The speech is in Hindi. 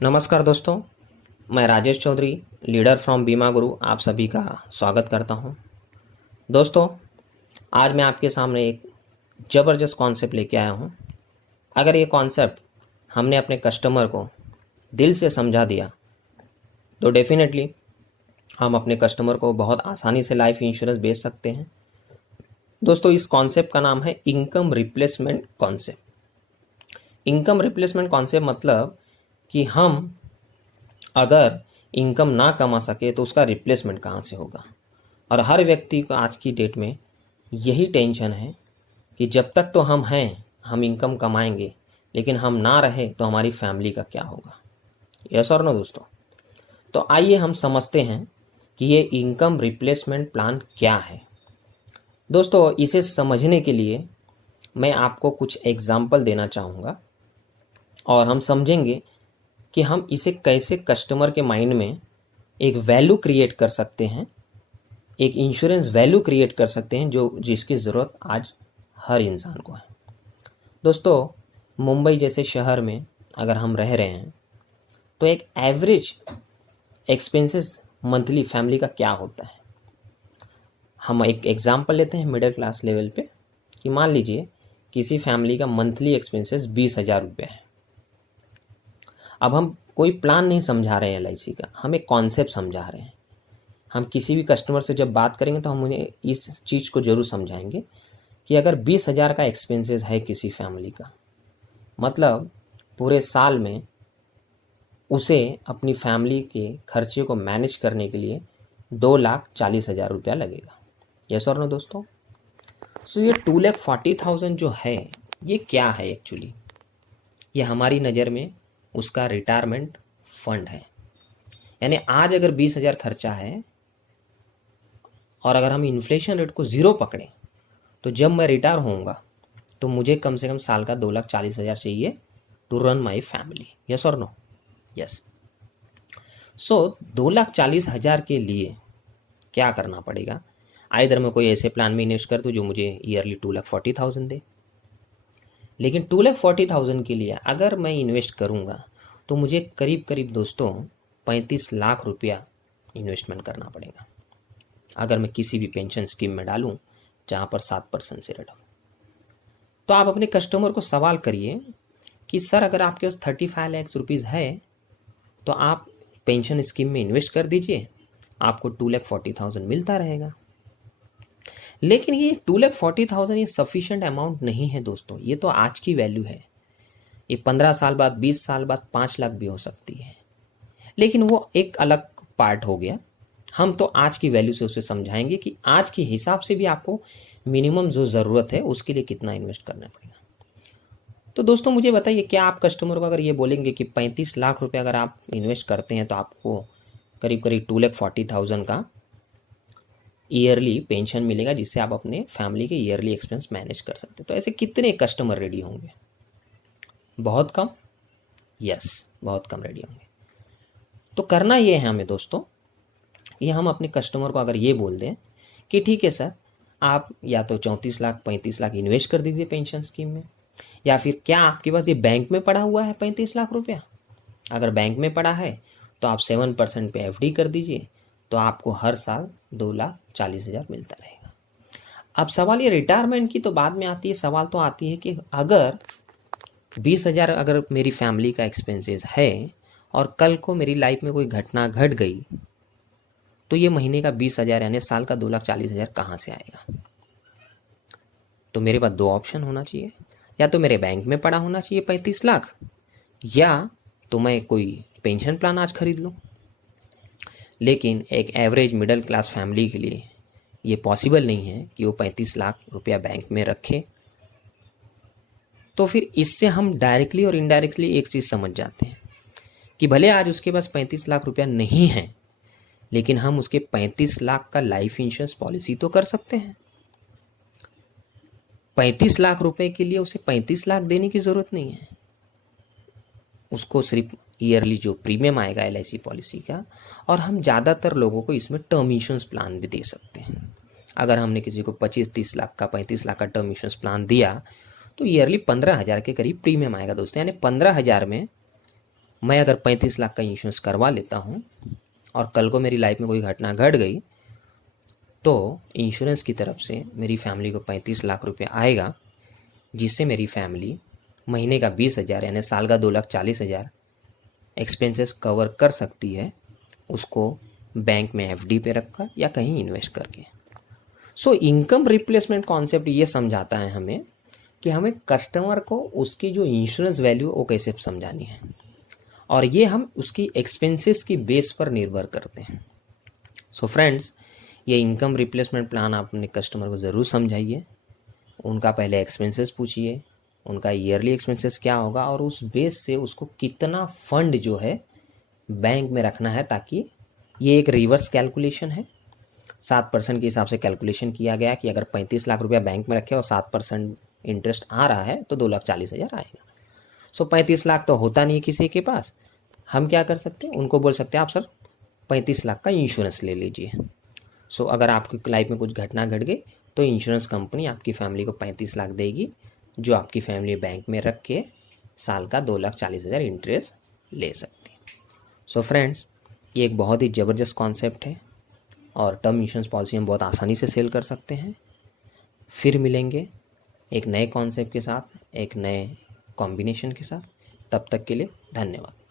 नमस्कार दोस्तों, मैं राजेश चौधरी, लीडर फ्रॉम बीमा गुरु, आप सभी का स्वागत करता हूं। दोस्तों, आज मैं आपके सामने एक ज़बरदस्त कॉन्सेप्ट लेके आया हूं। अगर ये कॉन्सेप्ट हमने अपने कस्टमर को दिल से समझा दिया तो डेफिनेटली हम अपने कस्टमर को बहुत आसानी से लाइफ इंश्योरेंस बेच सकते हैं। दोस्तों, इस कॉन्सेप्ट का नाम है income replacement concept. Income replacement concept मतलब कि हम अगर इनकम ना कमा सके तो उसका रिप्लेसमेंट कहाँ से होगा। और हर व्यक्ति को आज की डेट में यही टेंशन है कि जब तक तो हम हैं हम इनकम कमाएंगे, लेकिन हम ना रहे तो हमारी फैमिली का क्या होगा। यस और नो दोस्तों। तो आइए हम समझते हैं कि ये इनकम रिप्लेसमेंट प्लान क्या है। दोस्तों, इसे समझने के लिए मैं आपको कुछ एग्जाम्पल देना चाहूँगा और हम समझेंगे कि हम इसे कैसे कस्टमर के माइंड में एक वैल्यू क्रिएट कर सकते हैं, एक इंश्योरेंस वैल्यू क्रिएट कर सकते हैं जो जिसकी ज़रूरत आज हर इंसान को है। दोस्तों, मुंबई जैसे शहर में अगर हम रह रहे हैं तो एक एवरेज एक्सपेंसेस मंथली फैमिली का क्या होता है। हम एक एग्जांपल लेते हैं मिडिल क्लास लेवल पे कि मान लीजिए किसी फैमिली का मंथली एक्सपेंसेस 20,000 रुपये है। अब हम कोई प्लान नहीं समझा रहे हैं LIC का, हम एक कॉन्सेप्ट समझा रहे हैं। हम किसी भी कस्टमर से जब बात करेंगे तो हम उन्हें इस चीज़ को ज़रूर समझाएंगे कि अगर 20,000 का एक्सपेंसेस है किसी फैमिली का, मतलब पूरे साल में उसे अपनी फैमिली के खर्चे को मैनेज करने के लिए 2,40,000 रुपया लगेगा। यस और नो दोस्तों। सो ये 2,40,000 जो है ये क्या है एक्चुअली। ये हमारी नज़र में उसका रिटायरमेंट फंड है। यानी आज अगर 20,000 खर्चा है और अगर हम इन्फ्लेशन रेट को 0 पकड़ें तो जब मैं रिटायर होऊंगा तो मुझे कम से कम साल का 2,40,000 चाहिए to run my family. Yes और नो। यस। सो 2,40,000 के लिए क्या करना पड़ेगा। आइदर मैं कोई ऐसे प्लान में इन्वेस्ट कर दूँ जो मुझे ईयरली 2,40,000 दे, लेकिन 2,40,000 के लिए अगर मैं इन्वेस्ट करूंगा तो मुझे करीब करीब दोस्तों 35 लाख रुपया इन्वेस्टमेंट करना पड़ेगा अगर मैं किसी भी पेंशन स्कीम में डालूं जहां पर 7% से रेट हो। तो आप अपने कस्टमर को सवाल करिए कि सर अगर आपके पास 35 लाख रुपीज़ है तो आप पेंशन स्कीम में इन्वेस्ट कर दीजिए, आपको 2,40,000 मिलता रहेगा। लेकिन ये 2,40,000 ये सफिशिएंट अमाउंट नहीं है दोस्तों। ये तो आज की वैल्यू है। ये 15 साल बाद, 20 साल बाद 5 लाख भी हो सकती है, लेकिन वो एक अलग पार्ट हो गया। हम तो आज की वैल्यू से उसे समझाएंगे कि आज के हिसाब से भी आपको मिनिमम जो ज़रूरत है उसके लिए कितना इन्वेस्ट करना पड़ेगा। तो दोस्तों मुझे बताइए, क्या आप कस्टमर को अगर ये बोलेंगे कि 35 लाख रुपए अगर आप इन्वेस्ट करते हैं तो आपको करीब करीब 2,40,000 का ईयरली पेंशन मिलेगा जिससे आप अपने फैमिली के ईयरली एक्सपेंस मैनेज कर सकते हैं, तो ऐसे कितने कस्टमर रेडी होंगे। बहुत कम। यस, बहुत कम रेडी होंगे। तो करना ये है हमें दोस्तों, ये हम अपने कस्टमर को अगर ये बोल दें कि ठीक है सर, आप या तो 34 लाख 35 लाख इन्वेस्ट कर दीजिए पेंशन स्कीम में, या फिर क्या आपके पास ये बैंक में पड़ा हुआ है 35 लाख रुपया। अगर बैंक में पड़ा है तो आप 7% पे FD कर दीजिए, तो आपको हर साल 2,40,000 मिलता रहेगा। अब सवाल ये रिटायरमेंट की तो बाद में आती है। सवाल तो आती है कि अगर 20,000 अगर मेरी फैमिली का एक्सपेंसेस है और कल को मेरी लाइफ में कोई घटना घट गई तो ये महीने का 20,000 यानी साल का 2,40,000 कहाँ से आएगा। तो मेरे पास दो ऑप्शन होना चाहिए, या तो मेरे बैंक में पड़ा होना चाहिए 35 लाख, या तो मैं कोई पेंशन प्लान आज खरीद लूँ। लेकिन एक एवरेज मिडिल क्लास फैमिली के लिए ये पॉसिबल नहीं है कि वो 35 लाख रुपया बैंक में रखे। तो फिर इससे हम डायरेक्टली और इनडायरेक्टली एक चीज़ समझ जाते हैं कि भले आज उसके पास 35 लाख रुपया नहीं है, लेकिन हम उसके 35 लाख का लाइफ इंश्योरेंस पॉलिसी तो कर सकते हैं। 35 लाख रुपए के लिए उसे 35 लाख देने की ज़रूरत नहीं है। उसको सिर्फ ईयरली जो प्रीमियम आएगा LIC पॉलिसी का, और हम ज़्यादातर लोगों को इसमें टर्म इंश्योरेंस प्लान भी दे सकते हैं। अगर हमने किसी को 25-30 लाख का 35 लाख का टर्म इंश्योरेंस प्लान दिया तो ईयरली 15,000 के करीब प्रीमियम आएगा दोस्तों। यानी 15,000 में मैं अगर 35 लाख का इंश्योरेंस करवा लेता हूँ और कल को मेरी लाइफ में कोई घटना घट गई तो इंश्योरेंस की तरफ से मेरी फैमिली को 35 लाख रुपए आएगा, जिससे मेरी फैमिली महीने का 20,000 यानी साल का 2,40,000 एक्सपेंसेस कवर कर सकती है, उसको बैंक में एफडी पे रखकर या कहीं इन्वेस्ट करके। सो इनकम रिप्लेसमेंट कॉन्सेप्ट ये समझाता है हमें कि हमें कस्टमर को उसकी जो इंश्योरेंस वैल्यू वो कैसे समझानी है, और ये हम उसकी एक्सपेंसेस की बेस पर निर्भर करते हैं। सो फ्रेंड्स, ये इनकम रिप्लेसमेंट प्लान आप अपने कस्टमर को ज़रूर समझाइए, उनका पहले एक्सपेंसेस पूछिए, उनका ईयरली एक्सपेंसेस क्या होगा और उस बेस से उसको कितना फंड जो है बैंक में रखना है, ताकि ये एक रिवर्स कैलकुलेशन है। 7% के हिसाब से कैलकुलेशन किया गया कि अगर 35 लाख रुपया बैंक में रखे और 7% इंटरेस्ट आ रहा है तो 2,40,000 आएगा। सो 35 लाख तो होता नहीं किसी के पास, हम क्या कर सकते हैं, उनको बोल सकते हैं आप सर 35 लाख का इंश्योरेंस ले लीजिए। सो अगर आपकी लाइफ में कुछ घटना घट गई तो इंश्योरेंस कंपनी आपकी फैमिली को 35 लाख देगी, जो आपकी फैमिली बैंक में रख के साल का 2,40,000 इंटरेस्ट ले सकती है। सो फ्रेंड्स, ये एक बहुत ही ज़बरदस्त कॉन्सेप्ट है और टर्म इंश्योरेंस पॉलिसी हम बहुत आसानी से सेल कर सकते हैं। फिर मिलेंगे एक नए कॉन्सेप्ट के साथ, एक नए कॉम्बिनेशन के साथ। तब तक के लिए धन्यवाद।